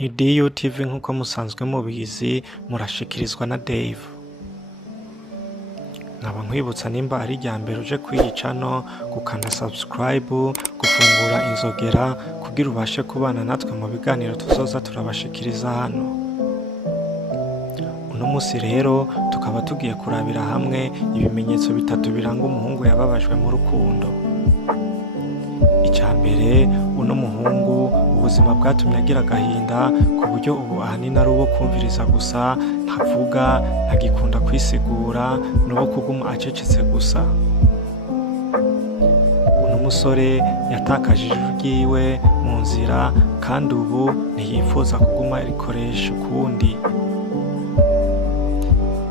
Ni DUTV nk'uko musanzwe mubizi murashikirizwa na Dave. Nkaba nkwibutsa nimba ari irya mbere uje kw'iyi channel gukanda subscribe, gufungura inzogera kugira ubashe kubana natwe mu biganiro tuzoza turabashikiriza hano. Uno musi rero tukaba tugiye kurabira hamwe ibimenyetso bitatu biranga umuhungu yababajwe mu rukundo. Icambere, uno muhungu ubuzima bwatumye agira agahinda ku buryo ubu ahanini ari uwo kumviriza gusa, ntavuga, ntagikunda kwisigura, n'uwo kuguma acecetse gusa. Uno musore yatakaje ijwi ryiwe mu nzira kandi ubu ntiyifuza kuguma arikoresha ukundi.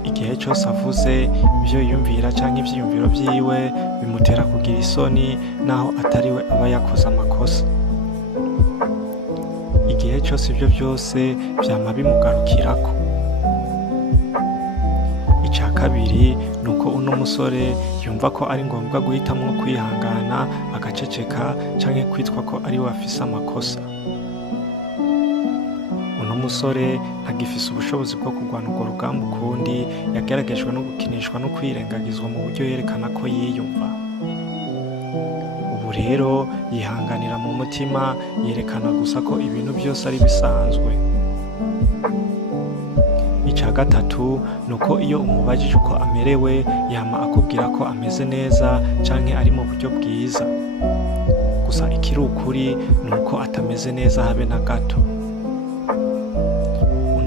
Igihe cyose avuze ibyo yiyumvira canke ivyiyumviro vyiwe bimutera kugira isoni naho atariwe aba yakoze amakosa. Igihe cyose ibyo byose vyama bimugarukirako. Ica kabiri nuko uno musore yumva ko ari ngombwa guhitamwo kwihangana agaceceka canke kwitwa ko ariwe afise amakosa. Uno musore ntagifise ubushobozi bwo kurwana urwo rugamba ukundi, yageragejwe no gukinishwa no kwirengagizwa mu buryo yerekana ko yiyumva. Ubu rero yihanganira mu mutima, yerekana gusa ko ibintu byose ari bisanzwe. Ica gatatu nuko iyo umubajije uko amerewe yama akubwira ko ameze neza canke ari mu buryo bwiza. Gusa ikiri ukuri nuko atameze neza habe na gato.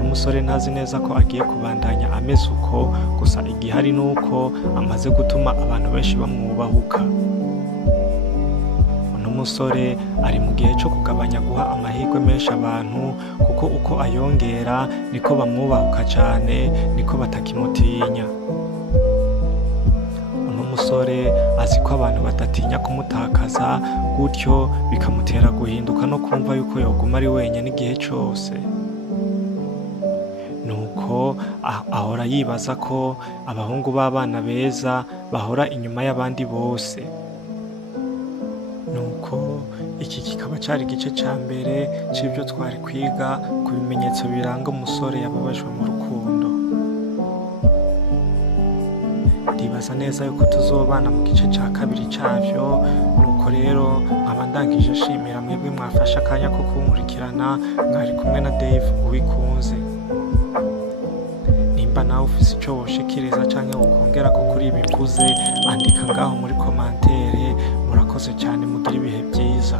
Umusore ntazi neza ko agiye kubandanya ameze uko, gusa igihari nuko amaze gutuma abantu benshi bamwubahuka. Uno musore ari mu gihe cyo kugabanya guha amahirwe menshi abantu, kuko uko ayongera niko bamwubahuka cyane, niko batakimutinya. Uno musore azi ko abantu badatinya kumutakaza, gutyo bikamutera guhinduka no kumva yuko yoguma ari wenyine igihe cyose. Nuko ahora yibaza ko abahungu b'abana beza bahora inyuma y'abandi bose. Nuko iki kikaba cari igice ca mbere c'ivyo twari kwiga ku bimenyetso biranga umusore yababajwe mu rukundo. Ndibaza neza yuko tuzobana mu gice ca kabiri cavyo. Nuko rero nkaba ndangije nshimira mwebwe mwafashe akanya ko kunkurikirana. Mwari kumwe na Dave Uwikunze. Nimba nawe ufise ico woshikiriza canke wokongera ko kuri ibi mvuze, andika ngaho muri komantere. Murakoze cyane, mugire ibihe byiza.